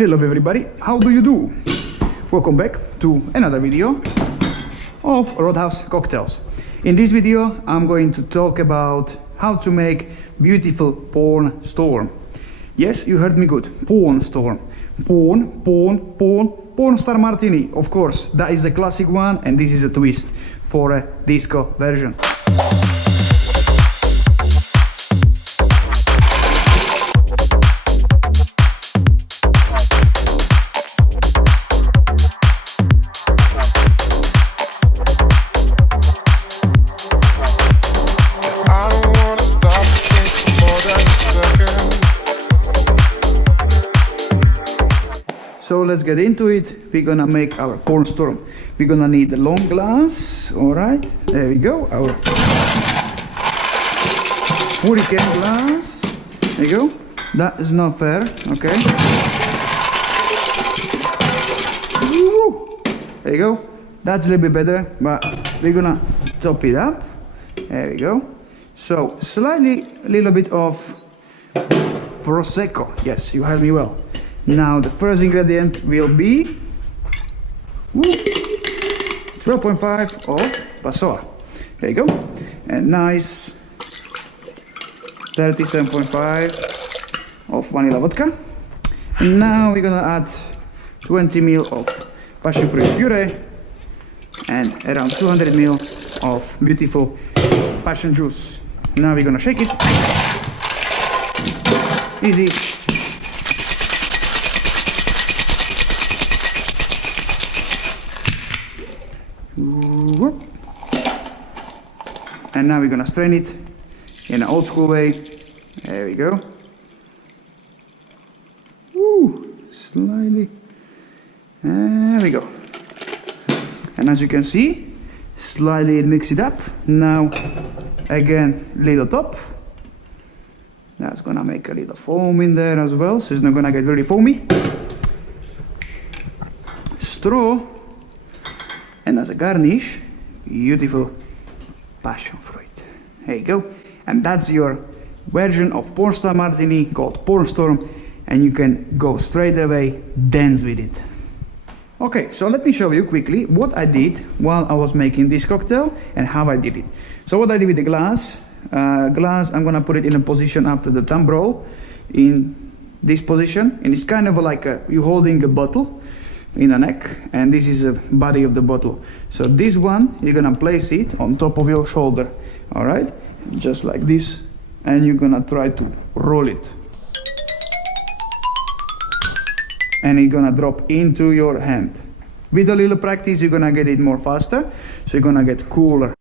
Hello everybody, how do you do? Welcome back to another video of Roadhouse cocktails. In this video I'm going to talk about how to make beautiful porn storm. Yes, you heard me good, porn storm. Porn STAR Martini. Of course, that is a classic one and this is a twist for a disco version. So let's get into it. We're gonna make our porn storm. We're gonna need a long glass. All right, there we go. Our hurricane glass. There you go. That is not fair. Okay. Woo! There you go. That's a little bit better, but we're gonna top it up. There we go. So slightly, a little bit of prosecco. Yes, you heard me well. Now the first ingredient will be 12.5 of Passoa. There you go. And nice 37.5 of Vanilla Vodka. And now we're gonna add 20 ml of passion fruit puree and around 200 ml of beautiful passion juice. Now we're gonna shake it. Easy. And now we're gonna strain it in an old school way. There we go. Woo, slightly. There we go. And as you can see, slightly mix it up. Now, again, little top. That's gonna make a little foam in there as well, so it's not gonna get very foamy. Straw. And as a garnish, beautiful passion fruit. There you go. And that's your version of porn STAR Martini called Porn Storm, and you can go straight away dance with it. Okay, so let me show you quickly what I did while I was making this cocktail and how I did it. So what I did with the glass, I'm gonna put it in a position after the thumb roll, in this position, and it's kind of like you holding a bottle in a neck, and this is the body of the bottle. So this one, you're gonna place it on top of your shoulder, all right? Just like this, and you're gonna try to roll it. And it's gonna drop into your hand. With a little practice, you're gonna get it more faster, so you're gonna get cooler.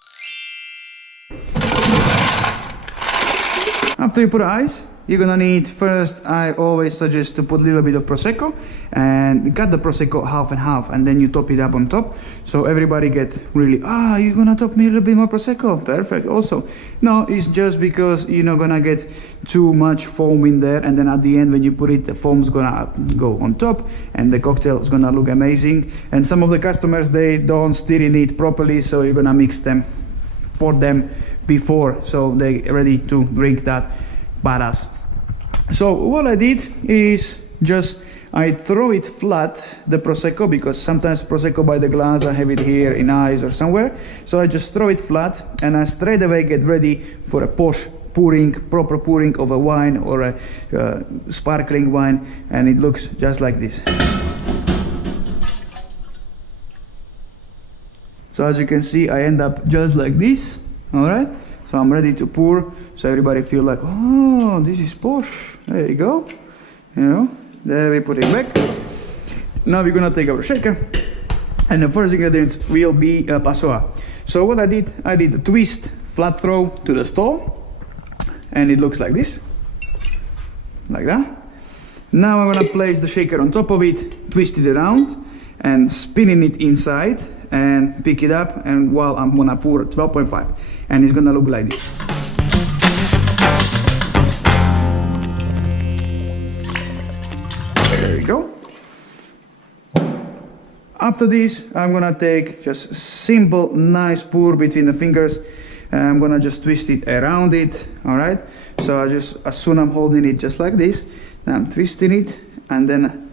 After you put ice, you're gonna need, first I always suggest to put a little bit of prosecco and cut the prosecco half and half, and then you top it up on top, so everybody gets really, you're gonna top me a little bit more prosecco, perfect. Also, no, it's just because you're not gonna get too much foam in there, and then at the end when you put it, the foam's gonna go on top and the cocktail is gonna look amazing. And some of the customers, they don't stir in it properly, so you're gonna mix them for them before, so they're ready to drink that badass. So what I did is just I throw it flat, the prosecco, because sometimes prosecco by the glass, I have it here in eyes or somewhere. So I just throw it flat and I straight away get ready for a posh pouring, proper pouring of a wine or a sparkling wine, and it looks just like this. So as you can see, I end up just like this, all right? So I'm ready to pour, so everybody feel like, oh, this is posh. There you go. You know, there we put it back. Now we're gonna take our shaker, and the first ingredient will be Passoa. So what I did a twist, flat throw to the stall, and it looks like this, like that. Now I'm gonna place the shaker on top of it, twist it around, and spinning it inside, and pick it up, and while I'm gonna pour 12.5, and it's gonna look like this. There we go. After this, I'm gonna take just simple, nice pour between the fingers. I'm gonna just twist it around it, all right? So I just, as soon as I'm holding it just like this, I'm twisting it, and then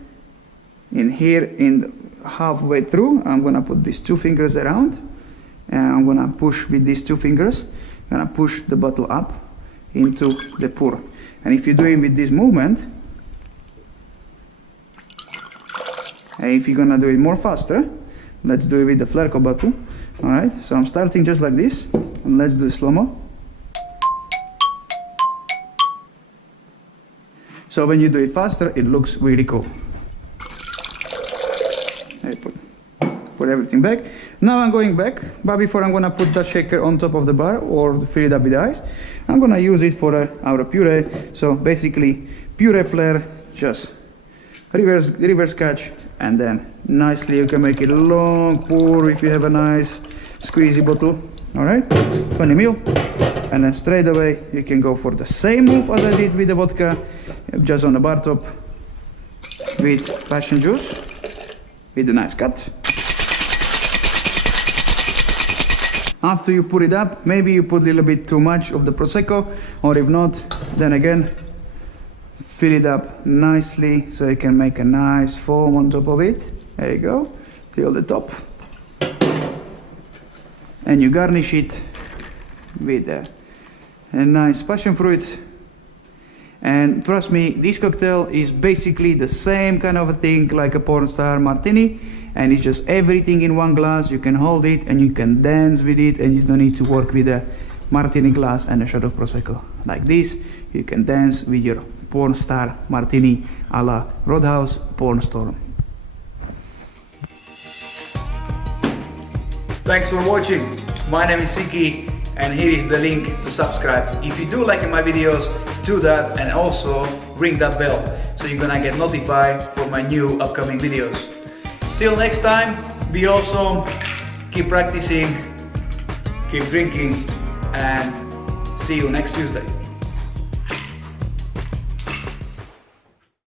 in here, in halfway through, I'm gonna put these 2 fingers around, and I'm gonna push with these 2 fingers. I'm gonna push the bottle up into the pour. And if you do it with this movement, and if you're gonna do it more faster, let's do it with the Flerco bottle. All right, so I'm starting just like this, and let's do slow-mo. So when you do it faster, it looks really cool. I put everything back. Now I'm going back, but before I'm gonna put that shaker on top of the bar or fill it up with ice, I'm gonna use it for our puree. So basically, puree flare, just reverse catch, and then nicely you can make it a long pour if you have a nice squeezy bottle. All right, 20 ml, and then straight away you can go for the same move as I did with the vodka, just on the bar top with passion juice with a nice cut. After you put it up, maybe you put a little bit too much of the Prosecco, or if not, then again, fill it up nicely so you can make a nice foam on top of it. There you go, till the top. And you garnish it with a nice passion fruit. And trust me, this cocktail is basically the same kind of a thing like a porn star martini, and it's just everything in one glass. You can hold it and you can dance with it, and you don't need to work with a martini glass and a shot of Prosecco. Like this, you can dance with your porn star martini a la Roadhouse Porn Storm. Thanks for watching. My name is Sikky, and here is the link to subscribe. If you do like my videos, do that, and also ring that bell so you're gonna get notified for my new upcoming videos. Till next time, be awesome, keep practicing, keep drinking, and see you next Tuesday.